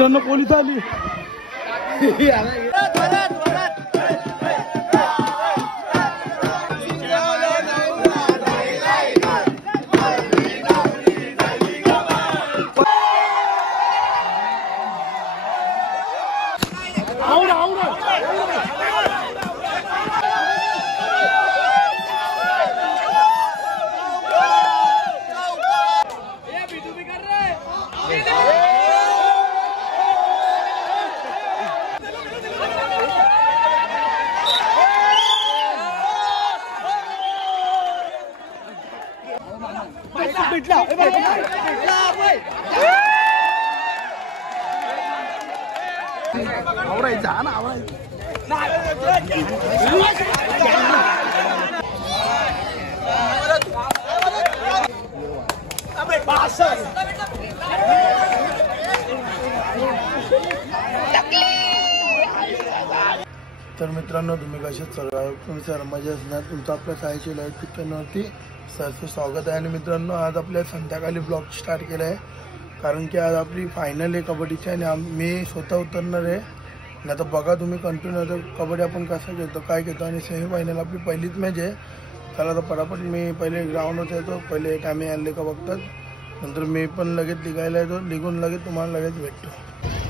मित्रांनो पोलीस आली. तर मित्रांनो तुम्ही कसे तुम्ही सर मजा असणार तुमचं आपल्या शाळेची लाईव्ह पिक्चरवरती सरचं स्वागत आहे. आणि मित्रांनो आज आपल्या संध्याकाळी ब्लॉग स्टार्ट केला आहे कारण की आज आपली फायनल आहे कबड्डीची आणि मी स्वतः उतरणार आहे. आणि आता बघा तुम्ही कंटिन्यू आता कबड्डी आपण कसं घेतो काय घेतो आणि सेमीफायनल आपली पहिलीच मॅच आहे. चला आता पटापट मी पहिले ग्राउंडवर येतो पहिले टायमिंग आणले का बघतात नंतर मी पण लगेच निघायला येतो निघून लगेच तुम्हाला लगेच भेटतो.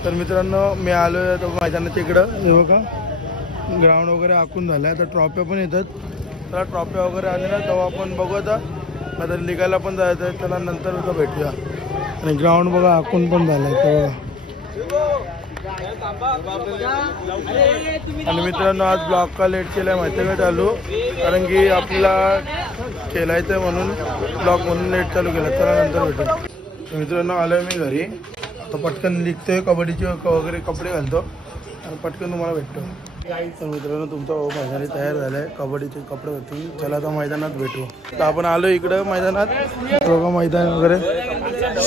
तर मित्रांनो मी आलो आहे तो मैदानाच्या इकडं हे बघा ग्राउंड वगैरे आखून झालं आहे. आता ट्रॉफ्या पण येतात त्याला ट्रॉफ्या वगैरे आलेल्या तेव्हा आपण बघू आता आता निघायला पण जायचं आहे त्याला नंतर आता भेटूया. आणि ग्राउंड बघा आखून पण झालं आहे तर आणि मित्रांनो आज ब्लॉग का लेट केला आहे माहिती आहे का चालू कारण की आपल्याला खेळायचं आहे म्हणून ब्लॉग म्हणून लेट चालू केला त्याला नंतर भेटू. मित्रांनो आलो आहे मी घरी आता पटकन निघतोय कबड्डीचे वगैरे कपडे घालतो आणि पटकन तुम्हाला भेटतो. तर मित्रांनो तुमचा मैदानी तयार झाला आहे कबड्डीचे कपडे होतील चला आता मैदानात भेटू. तर आपण आलो इकडं मैदानात बघा मैदान वगैरे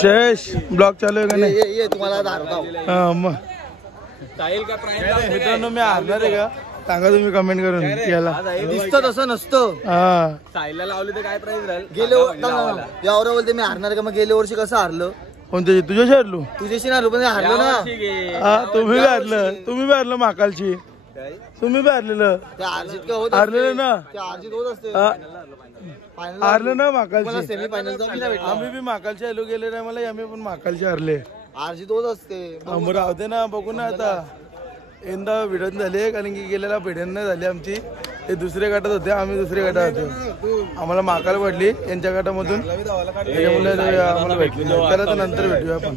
शेष ब्लॉग चालू आहे का नाही तुम्हाला हां मग मित्रांनो मी हारणार आहे का सांगा तुम्ही कमेंट करून याला दिसतं तसं नसतं. हा साईला लावली तर काय प्राइस राहील गेले यावर बोलते मी हारणार का मग गेल्या वर्षी कसं हारलं कोणत्याची तुझ्याशी हारलो तुझ्याशी ना पण हारलो ना हा तुम्ही बी हारलं तुम्ही बी हारलं महाकालची तुम्ही बी हारलेलं हारलेलं ना हारलं ना महाकालची सेमी फायनल आम्ही बी महाकालची हॅलो गेले नाही मला आम्ही पण महाकालची हारले अर्जित होत असते राहते ना बघू ना आता यंदा भिडण झाली कारण की गेलेला भिडण नाही झाली आमची ते दुसऱ्या गटात होते आम्ही दुसऱ्या गटात होतो आम्हाला महाकाल पडली यांच्या गटामधून त्याच्यामुळे आम्हाला भेटली त्याला तर नंतर भेटूया आपण.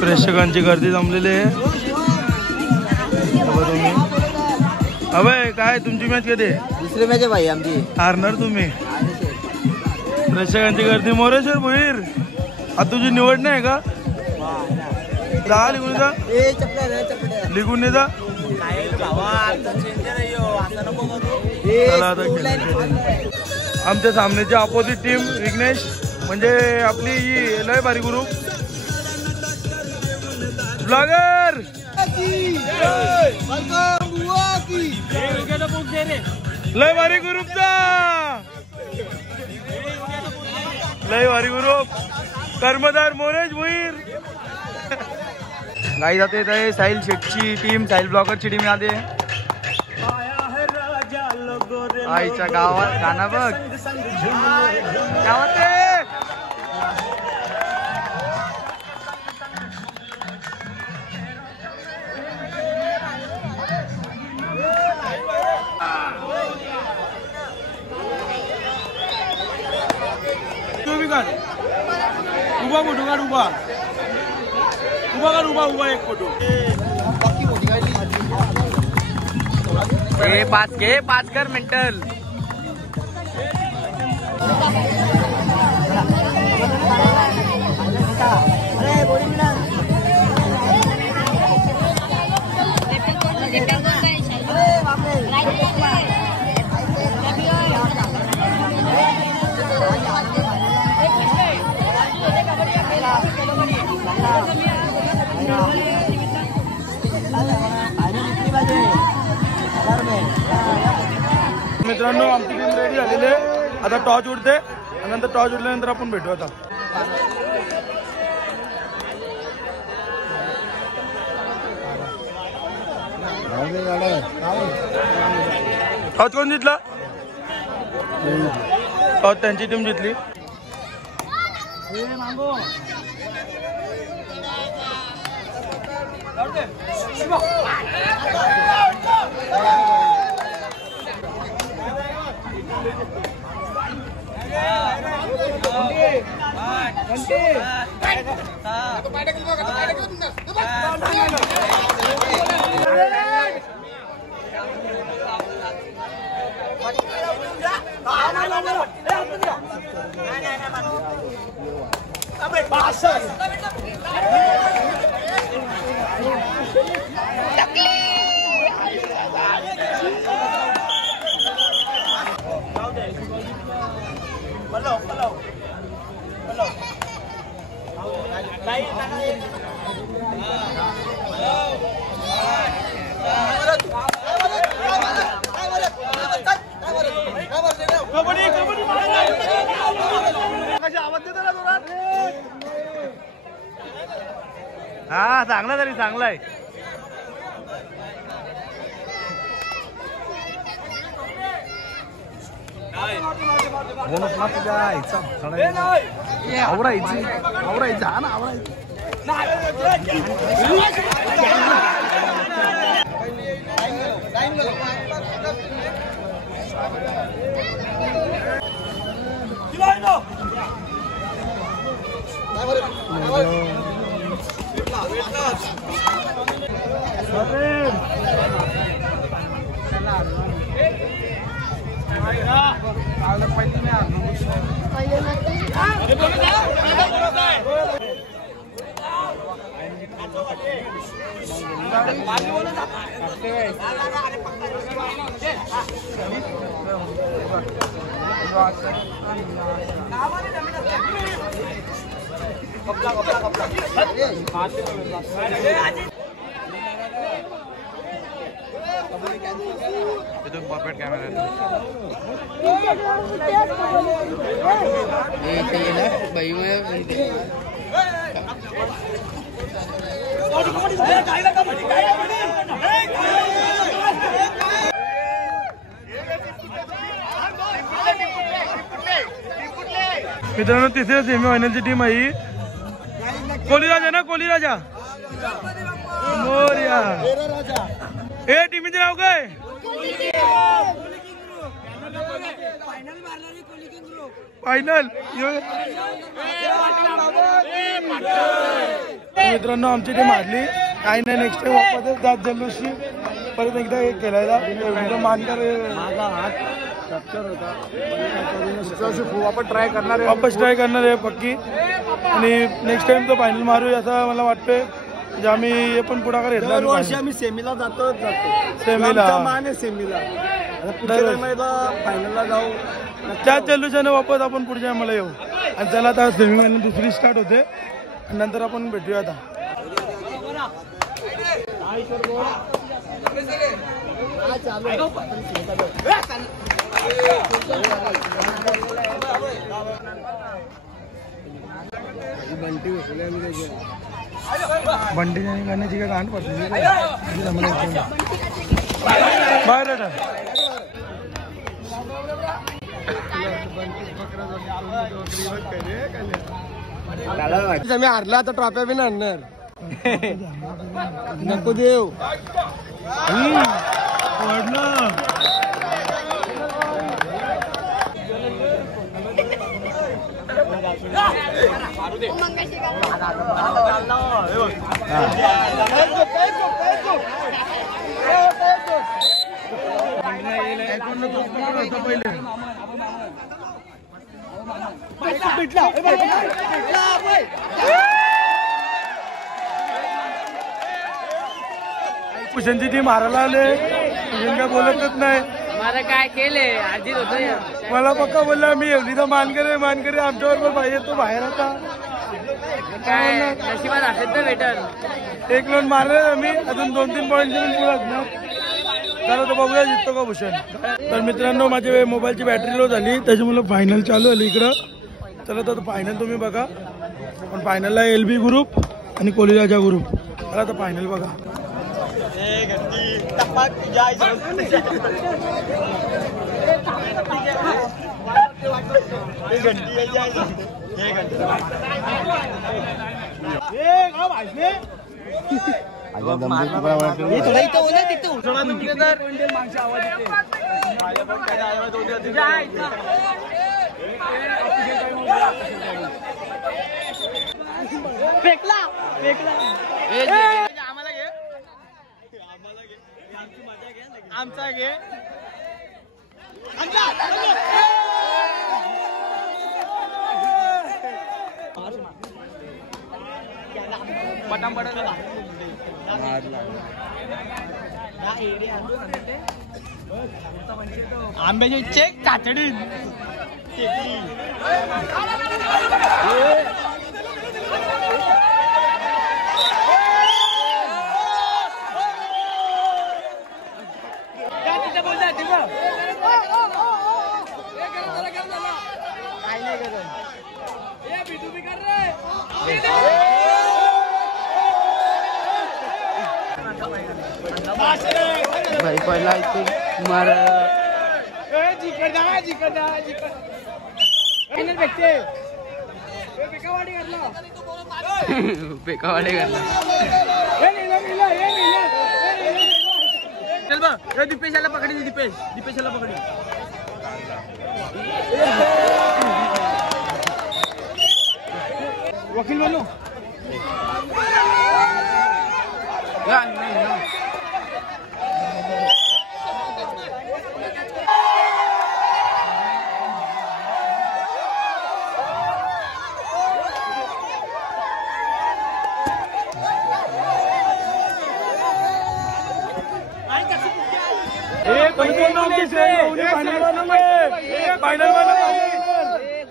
प्रेक्षकांची गर्दी जमलेली आहे तुम्ही अबे काय तुमची मॅच कधी दुसरी मॅच आहे भाई आमची हारणार तुम्ही. प्रेक्षकांची गर्दी मोरेश्वर भुईर आता तुझी निवड नाही का जा लिहून जा लिहून जा आमच्या सामन्याची अपोजिट टीम विघ्नेश म्हणजे आपली ही लय भारी ग्रुप ब्लॉगर लय भारी ग्रुपचा लय भारी ग्रुप कर्मधार मोरेश भुईर गाई जाते आहे साहिल शेटची टीम साहिल ब्लॉगरची टीम आते आईच्या गावात गाणं बघ गावात उभा फोटो काढ उभा उभा काढ उभा उभा एक फोटो पाच कर मेंटल मित्रांनो आमची टीम रेडी झालेली आहे. आता टॉस उडते आणि नंतर टॉस उडल्यानंतर आपण भेटू. आता टॉस कोण जिंकला? टॉस त्यांची टीम जिंकली. हा चांगला तरी चांगला आहे. आवरायची आवरायची हा ना आवरायची. परफेक्ट कॅमेरा मित्रांनो. तिसऱ्या सेमी फायनलची टीम आहे ही कोली राजा ना. कोली राजा मोरया. ए टीमचे नाव काय? फायनल. मित्रांनो आमची टीम हारली. काही नाही नेक्स्ट टाइम वापस जात जल्लोषी परत एकदा एक केलायला एकदम मानकर आपण ट्राय करणार आहे. वापस ट्राय करणार आहे पक्की. आणि नेक्स्ट टाइम तो फायनल मारू असं मला वाटतंय. म्हणजे आम्ही हे पण पुढाकार घेतला. दरवर्षी आम्ही सेमीला जातो सेमीला सेमीला फायनलला जाऊ. त्याच जल्लोषाने वापस आपण पुढच्या मला येऊ. आणि त्याला आता सेमी फायनल दुसरी स्टार्ट होते आणि नंतर आपण भेटूया. आता बंटी गाण्याची काय गाण पडली बाहेर. मी हारला तर ट्रॉफ्या बी आणणार नको देव. कुशनची टीम हारायला आले. कुशन काय बोलतच नाही. मला काय केले आजीत होत. मला पक्का बोलला मी एवढी तर मानकरे मानकरे आमच्या बरोबर पाहिजे. तो बाहेर आता काय नशिबात असेल तर भेटल. एक लोन मारले आम्ही. अजून 2-3 पॉईंट पुढे असणार. चला तर बघूया जिंकतो का भूषण. तर मित्रांनो माझ्या मोबाईलची बॅटरी लो झाली त्याच्यामुळे फायनल चालू आली इकडं. चला तर फायनल तुम्ही बघा. पण फायनलला LB ग्रुप आणि कोलिराजा ग्रुप. चला तर फायनल बघा. आमचा घे पटाम पडा आंब्याचे चेक कातडी भाई पहिला इथे मार बेकावाडे करला. चल बा दीपेशाला पकडी. दीपेशाला पकडी. वकील बोलो.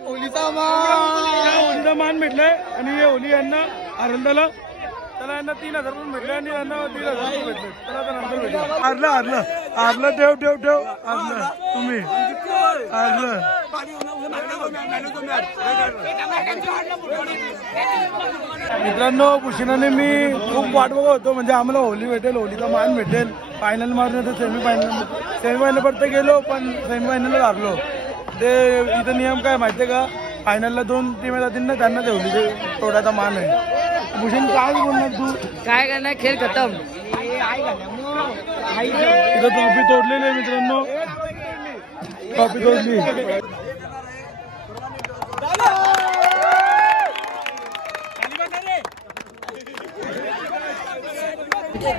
ओलीचा मान भेटलाय आणि हे ओली यांना आनंदाला त्याला यांना 3000 रुपये भेटले आणि यांना 3000 रुपये भेटले. त्याला तर नंतर भेटलं. आरलं ठेव आरलं तुम्ही आरलं. मित्रांनो भूषणाने मी खूप वाट बघत होतो म्हणजे आम्हाला होली भेटेल होलीचा मान भेटेल फायनल मारून तर सेमीफायनल पर्यंत गेलो पण सेमीफायनलला हारलो. ते इथं नियम काय माहितीये का फायनलला 2 टीम जातील ना त्यांना ते होली तोडायचा मान आहे. भूषण काय बोलणार तू. काय करणार खेळ खतम. इथं ट्रॉफी तोडलेली आहे मित्रांनो. ट्रॉफी तोडली.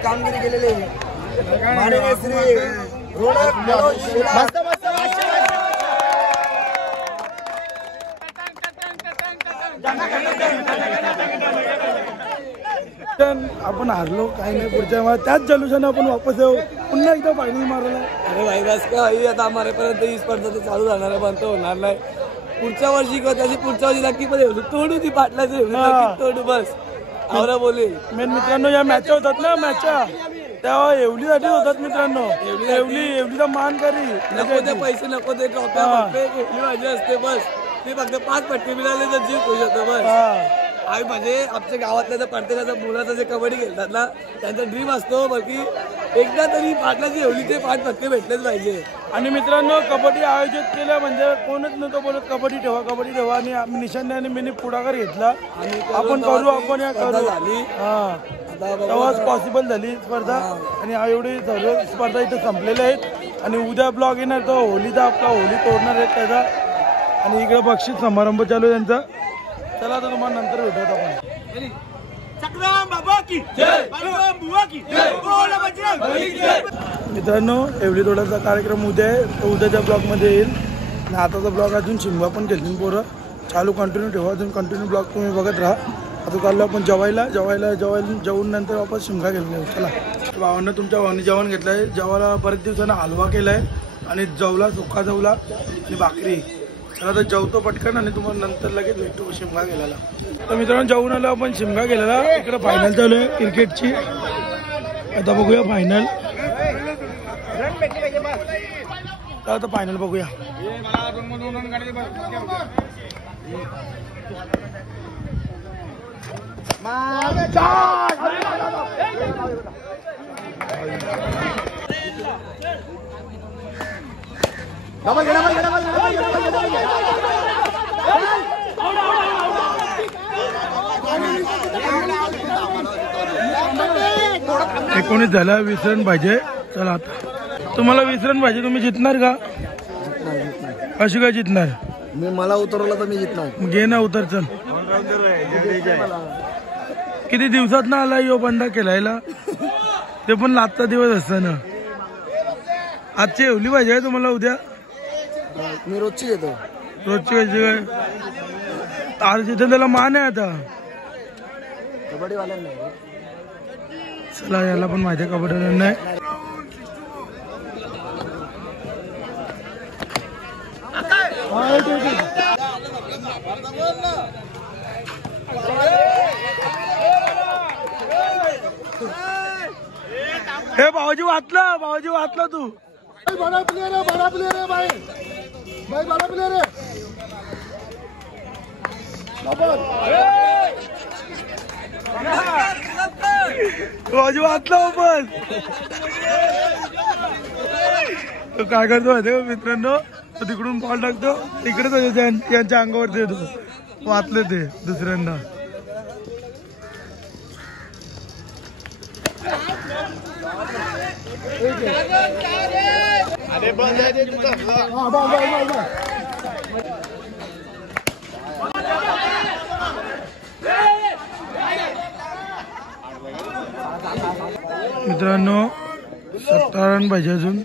कामगिरी केलेली मस्त आपण हारलो काही नाही. पुढच्या वेळा त्याच जल्लोषाने आपण वापस येऊ पुन्हा एकदा फायनल मारला. अरे भाई बस का आता हमारेपर्यंत ही स्पर्धा तर चालू राहणार आहे पण तो होणार नाही. पुढच्या वर्षी किंवा त्याची पुढच्या वर्षी नक्की मध्ये तोडू ती पाटलाची तोडू बस. आवरा बोले मेन मित्रांनो या मॅच होतात ना मॅचा तेव्हा एवढीसाठी होतात मित्रांनो. एवढीचा मान करी नको ते पैसे नको ते ट्रॉफी माझी असते बस. ते फक्त 5 पट्टे मिळाले तर जीव होऊ शकतो बस. आई म्हणजे आमच्या गावातल्या तर प्रत्येकाचा मुलाचा जे कबड्डी खेळतात ना त्यांचा ड्रीम असतो बाकी एकदा तरी पाटलाची एवढी ते 5 पट्टे भेटलेच पाहिजे. आणि मित्रांनो कबड्डी आयोजित केलं म्हणजे कोणच नव्हतं बोलत कबड्डी ठेवा आणि निशांनी मी पुढाकार घेतला आणि आपण करू आपण या करू झाली. तेव्हाच पॉसिबल झाली स्पर्धा. आणि एवढी सर्व स्पर्धा इथे संपलेल्या आहेत आणि उद्या ब्लॉग येणार तो होलीचा आपला होली तोडणार आहे त्याचा. आणि इकडे बक्षीस समारंभ चालू आहे त्यांचा. चला तर तुम्हाला नंतर भेटूयात आपण. मित्रांनो एवढी तोडाचा कार्यक्रम उद्या आहे तो उद्याच्या ब्लॉगमध्ये येईल. आणि आताचा ब्लॉग अजून शिमगा पण घेतली पोरं चालू कंटिन्यू ठेवा. अजून कंटिन्यू ब्लॉग तुम्ही बघत राहा. आता चाललो आपण जेवून नंतर वापस शिमगा घेतला. चला भावांना तुमच्या भावाने जेवण घेतलं आहे. जेवायला बरेच दिवसांना हलवा केला आहे आणि जवला सुका जवला आणि भाकरी. चला तर जेवतो पटकन आणि तुम्हाला नंतर लगेच भेटतो शिमगा गेलेला. तर मित्रांनो जेवून आलो आपण शिमगा गेलेला. इकडे फायनल चालू आहे क्रिकेटची. आता बघूया फायनल. आता फायनल बघूया. एकोणीस झाला. 20 रन पाहिजे. चला आता तुम्हाला 20 रन पाहिजे. तुम्ही जितणार का? अशी काय जितणार? मी मला उतरवलं तर मी जितणार. घे ना उतर. चल. किती दिवसात ना आला यो बंडा केलायला. ते पण लाटचा दिवस असताना. आजची एवढी पाहिजे तुम्हाला. उद्या मी रोजची येतो. रोजची पाहिजे काय? आज तिथे त्याला मान आहे आता. कबड्डी वाल्यांना चला याला पण माहिती आहे कबड्डी नाही. हे भाऊजी वाचला तू. बड़ा प्लेयर है भाई. भाई बड़ा प्लेयर है. भाऊजी वाचला पण. तो काय करतो माहिती आहे मित्रांनो. तो तिकडून बॉल टाकतो तिकडेच यांच्या अंगावरती येतो. वाचले ते दुसऱ्यांना. मित्रांनो 17 रन पाहिजे अजून.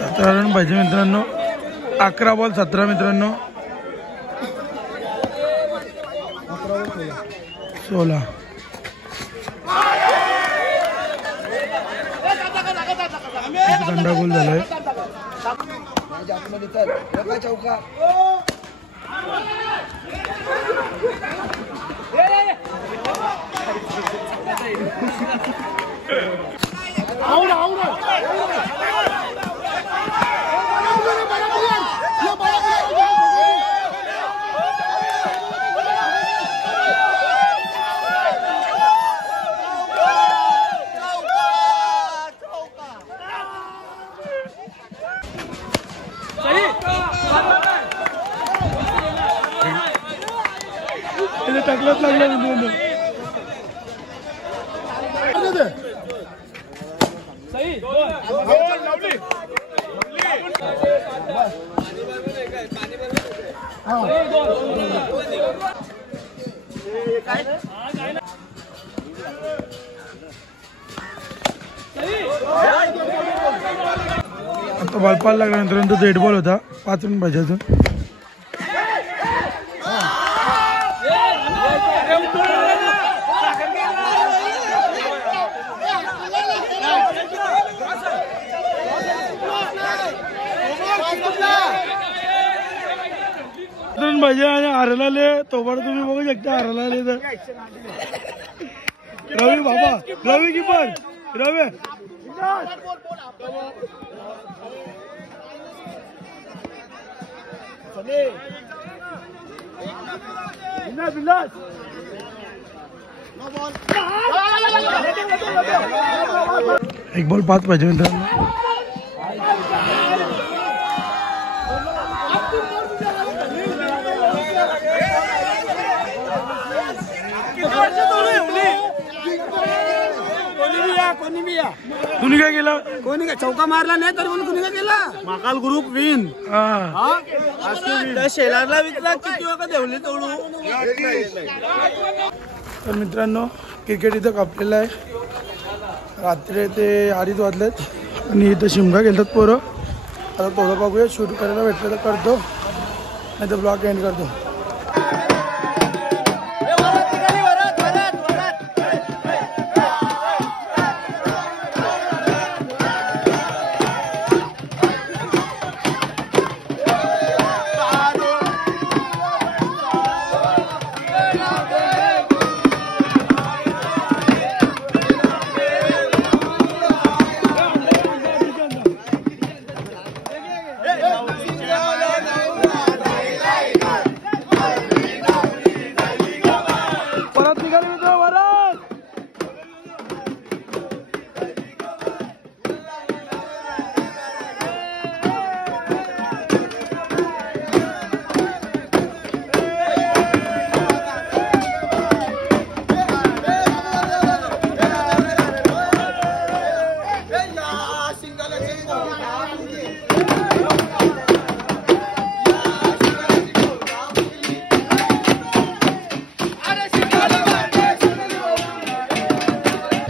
17 रन पाहिजे मित्रांनो. 11 बॉल 17 मित्रांनो. 16. दंडा गोल झालाय. चौका टाकलंच लागलं मित्रांनो. आता बॉल पाल लागल्यानंतर तो डेड बॉल होता. 5 रन पाहिजे अजून. पाहिजे आणि हारायला आले तोवर तुम्ही बघू शकता. हारायला आले तर रवी बाबा. रवी किपर. रवी एक बॉल 5 पाहिजे मित्रांनो. कुणी काय केलं? कोणी काय चौका मारला नाही तर म्हणून कुणी काय केला. Mahakal group win. शेलारला विकला किती वेळा देवली तोडू. तर मित्रांनो क्रिकेट इथं कापलेलं आहे. रात्री ते 2:30 वाजलेत आणि इथं शिमगा गेलतात पोरं. आता थोडं बघूया. शूट करायला भेटलं तर करतो नाही तर ब्लॉग एंड करतो. परत निघाले मित्र परत.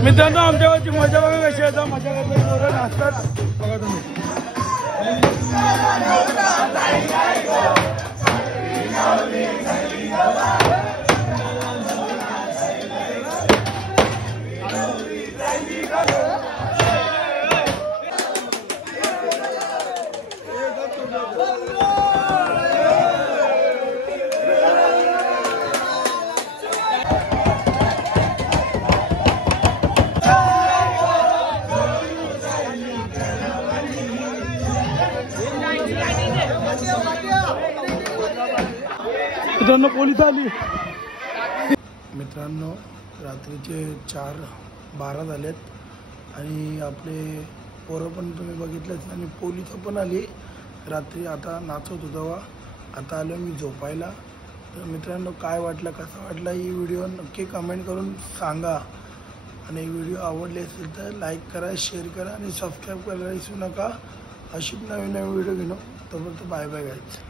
मित्रांनो आमच्यावरची मजा बघा कशी आहे. मजा करतात पोरं नाचतात बघा तुम्ही. मित्रांनो पोलीस आली. मित्रांनो रात्रीचे 4:12 झालेत आणि आपले पोरं पण तुम्ही बघितलंच आणि पोलीस पण आली रात्री. आता नाचत होतो तेव्हा आता आलो मी झोपायला. तर मित्रांनो काय वाटलं कसा वाटला ही व्हिडिओ नक्की कमेंट करून सांगा. आणि व्हिडिओ आवडली असेल तर लाईक करा, शेअर करा आणि सबस्क्राईब करायला विसरू नका. अशी नवीन नवीन व्हिडिओ घेणं. तोपर्यंत बाय बाय गाईज.